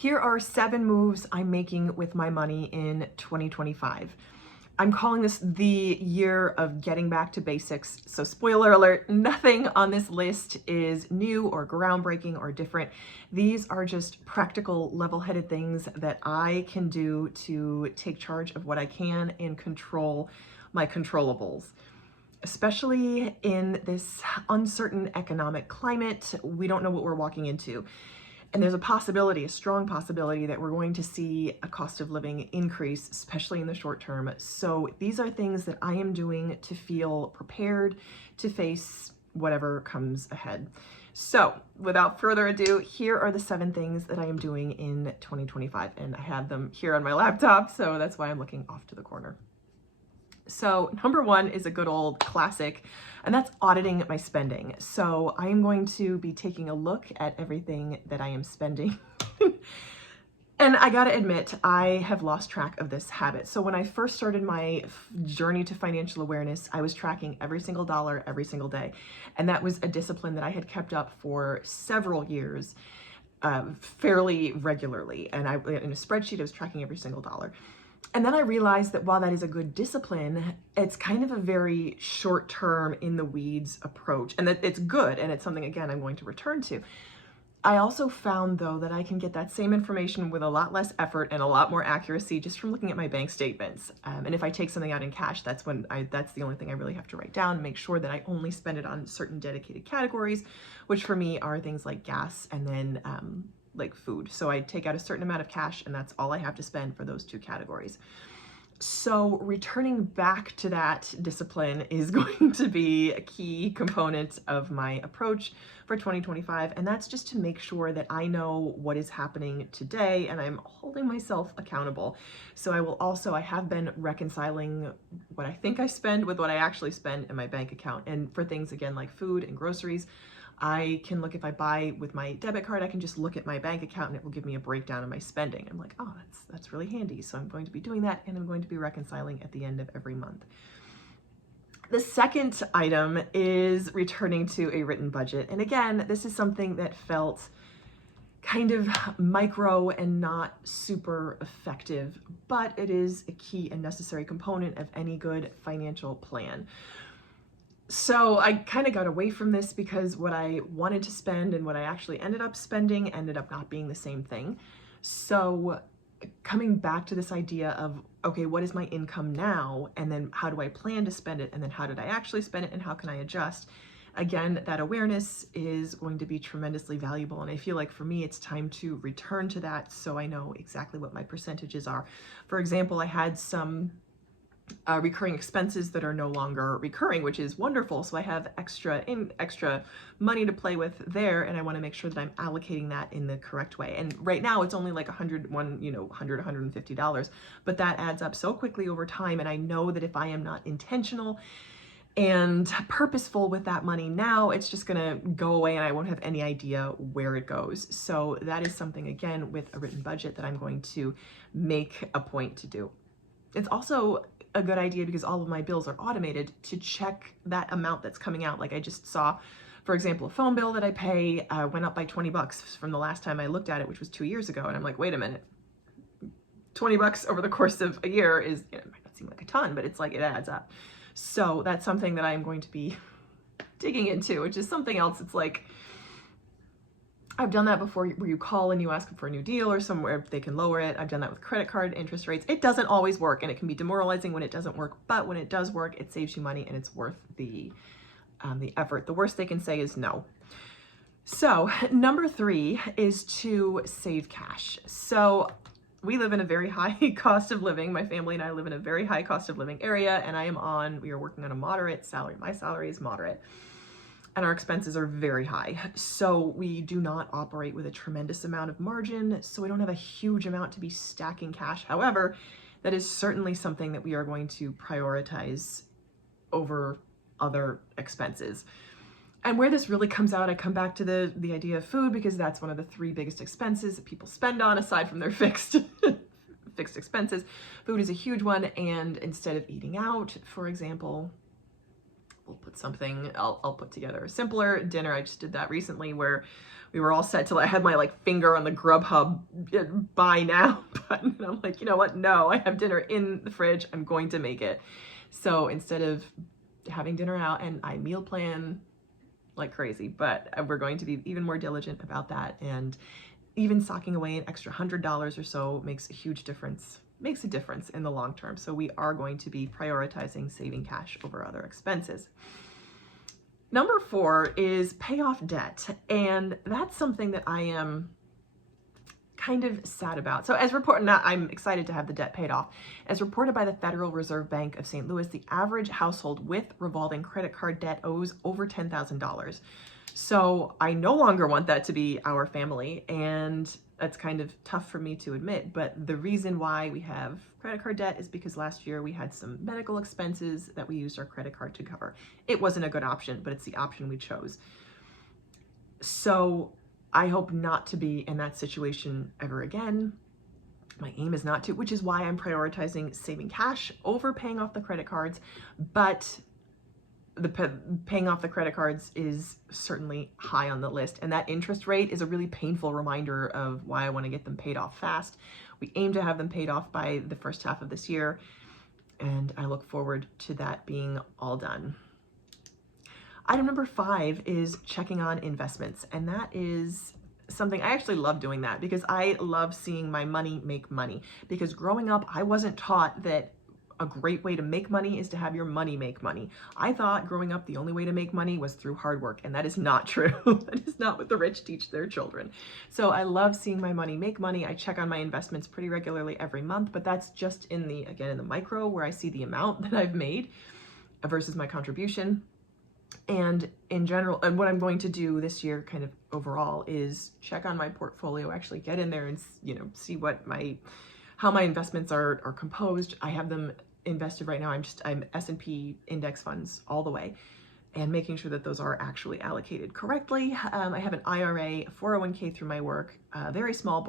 Here are 7 moves I'm making with my money in 2025. I'm calling this the year of getting back to basics. So spoiler alert, nothing on this list is new or groundbreaking or different. These are just practical, level-headed things that I can do to take charge of what I can and control my controllables. Especially in this uncertain economic climate, we don't know what we're walking into. And there's a possibility, a strong possibility, that we're going to see a cost of living increase, especially in the short term. So these are things that I am doing to feel prepared to face whatever comes ahead. So without further ado, here are the 7 things that I am doing in 2025. And I have them here on my laptop, so that's why I'm looking off to the corner. So number 1 is a good old classic, and that's auditing my spending. So I am going to be taking a look at everything that I am spending. And I gotta admit, I have lost track of this habit. So when I first started my journey to financial awareness, I was tracking every single dollar every single day. And that was a discipline that I had kept up for several years, fairly regularly. And in a spreadsheet, I was tracking every single dollar. And then I realized that while that is a good discipline, it's kind of a very short-term, in the weeds approach, and that it's good, and it's something, again, I'm going to return to. I also found, though, that I can get that same information with a lot less effort and a lot more accuracy just from looking at my bank statements. And if I take something out in cash, that's the only thing I really have to write down, make sure that I only spend it on certain dedicated categories, which for me are things like gas and then like food. So I take out a certain amount of cash, and that's all I have to spend for those 2 categories. So returning back to that discipline is going to be a key component of my approach for 2025. And that's just to make sure that I know what is happening today and I'm holding myself accountable. So I have been reconciling what I think I spend with what I actually spend in my bank account. And for things, again, like food and groceries, I can look, if I buy with my debit card, I can just look at my bank account and it will give me a breakdown of my spending. I'm like, oh, that's really handy. So I'm going to be doing that, and I'm going to be reconciling at the end of every month. The second item is returning to a written budget. And again, this is something that felt kind of micro and not super effective, but it is a key and necessary component of any good financial plan. So I kind of got away from this because what I wanted to spend and what I actually ended up spending ended up not being the same thing. So coming back to this idea of, okay, what is my income now? And then how do I plan to spend it? And then how did I actually spend it? And how can I adjust? Again, that awareness is going to be tremendously valuable. And I feel like for me, it's time to return to that so I know exactly what my percentages are. For example, I had some recurring expenses that are no longer recurring, which is wonderful. So I have extra money to play with there, and I want to make sure that I'm allocating that in the correct way. And right now it's only like $150, but that adds up so quickly over time. And I know that if I am not intentional and purposeful with that money now, it's just gonna go away and I won't have any idea where it goes. So that is something, again, with a written budget that I'm going to make a point to do. It's also a good idea, because all of my bills are automated, to check that amount that's coming out. Like I just saw, for example, a phone bill that I pay went up by $20 from the last time I looked at it, which was 2 years ago. And I'm like, wait a minute, $20 over the course of a year is, it might not seem like a ton, but it's like, it adds up. So that's something that I'm going to be digging into, which is something else. It's like, I've done that before, where you call and you ask for a new deal or somewhere they can lower it. I've done that with credit card interest rates. It doesn't always work, and it can be demoralizing when it doesn't work, but when it does work, it saves you money and it's worth the effort. The worst they can say is no. So number 3 is to save cash. So we live in a very high cost of living. My family and I live in a very high cost of living area, and we are working on a moderate salary. My salary is moderate, and our expenses are very high. So we do not operate with a tremendous amount of margin, so we don't have a huge amount to be stacking cash. However, that is certainly something that we are going to prioritize over other expenses. And where this really comes out, I come back to the idea of food, because that's one of the 3 biggest expenses that people spend on, aside from their fixed expenses. Food is a huge one, and instead of eating out, for example, we'll put something, I'll put together a simpler dinner. I just did that recently where we were all set till I had my like finger on the Grubhub buy now button. And I'm like, you know what? No, I have dinner in the fridge. I'm going to make it. So instead of having dinner out, and I meal plan like crazy, but we're going to be even more diligent about that. And even socking away an extra $100 or so makes a huge difference, makes a difference in the long term. So we are going to be prioritizing saving cash over other expenses. Number 4 is pay off debt. And that's something that I am kind of sad about. So as reported, now I'm excited to have the debt paid off. As reported by the Federal Reserve Bank of St. Louis, the average household with revolving credit card debt owes over $10,000. So I no longer want that to be our family, and that's kind of tough for me to admit, but the reason why we have credit card debt is because last year we had some medical expenses that we used our credit card to cover. It wasn't a good option, but it's the option we chose. So I hope not to be in that situation ever again. My aim is not to, which is why I'm prioritizing saving cash over paying off the credit cards, but paying off the credit cards is certainly high on the list, and that interest rate is a really painful reminder of why I want to get them paid off fast. We aim to have them paid off by the first half of this year, and I look forward to that being all done. Item number 5 is checking on investments, and that is something I actually love doing that because I love seeing my money make money. Because growing up, I wasn't taught that a great way to make money is to have your money make money. I thought growing up the only way to make money was through hard work, and that is not true. That is not what the rich teach their children. So I love seeing my money make money. I check on my investments pretty regularly every month, but that's just in the micro where I see the amount that I've made versus my contribution. And in general, and what I'm going to do this year kind of overall is check on my portfolio, actually get in there and, see what how my investments are composed. I have them invested right now. I'm S&P index funds all the way, and making sure that those are actually allocated correctly. I have an IRA, a 401k through my work, a very small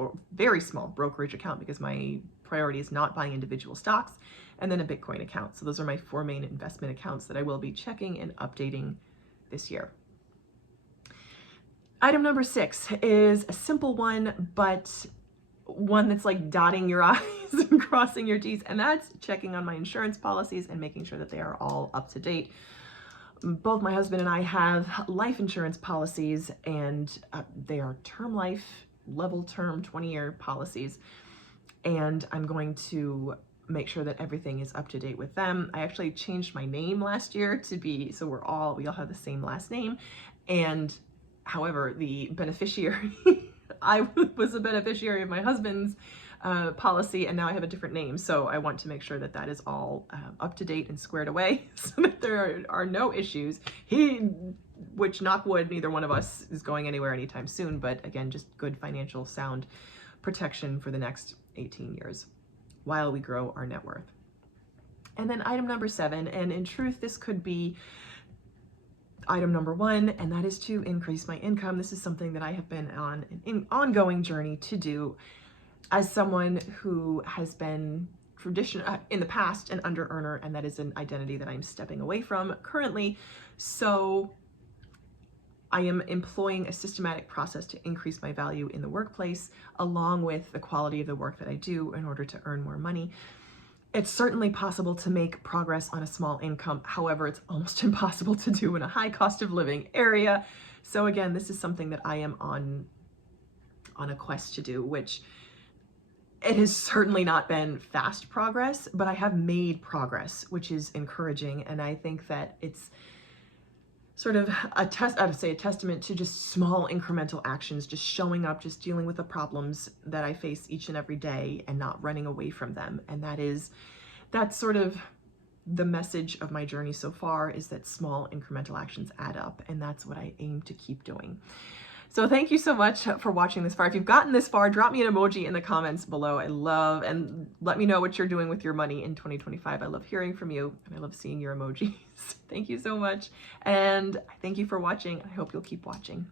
brokerage account because my priority is not buying individual stocks, and then a Bitcoin account. So those are my 4 main investment accounts that I will be checking and updating this year. Item number 6 is a simple one, but one that's like dotting your I's and crossing your T's, and that's checking on my insurance policies and making sure that they are all up to date. Both my husband and I have life insurance policies, and they are term life, level term, 20-year policies, and I'm going to make sure that everything is up to date with them. I actually changed my name last year to be, so we all have the same last name, and however, the beneficiary I was a beneficiary of my husband's policy, and now I have a different name. So I want to make sure that that is all up to date and squared away so that there are no issues. Which knock wood, neither one of us is going anywhere anytime soon. But again, just good financial sound protection for the next 18 years while we grow our net worth. And then item number 7, and in truth, this could be item number 1, and that is to increase my income. This is something that I have been on an ongoing journey to do as someone who has been in the past an under earner, and that is an identity that I'm stepping away from currently. So I am employing a systematic process to increase my value in the workplace, along with the quality of the work that I do in order to earn more money. It's certainly possible to make progress on a small income. However, it's almost impossible to do in a high cost of living area. So again, this is something that I am on a quest to do, which it has certainly not been fast progress, but I have made progress, which is encouraging. And I think that it's sort of a testament to just small incremental actions, just showing up, just dealing with the problems that I face each and every day and not running away from them. And that's sort of the message of my journey so far, is that small incremental actions add up, and that's what I aim to keep doing. So thank you so much for watching this far. If you've gotten this far, drop me an emoji in the comments below. And let me know what you're doing with your money in 2025. I love hearing from you, and I love seeing your emojis. Thank you so much. And thank you for watching. I hope you'll keep watching.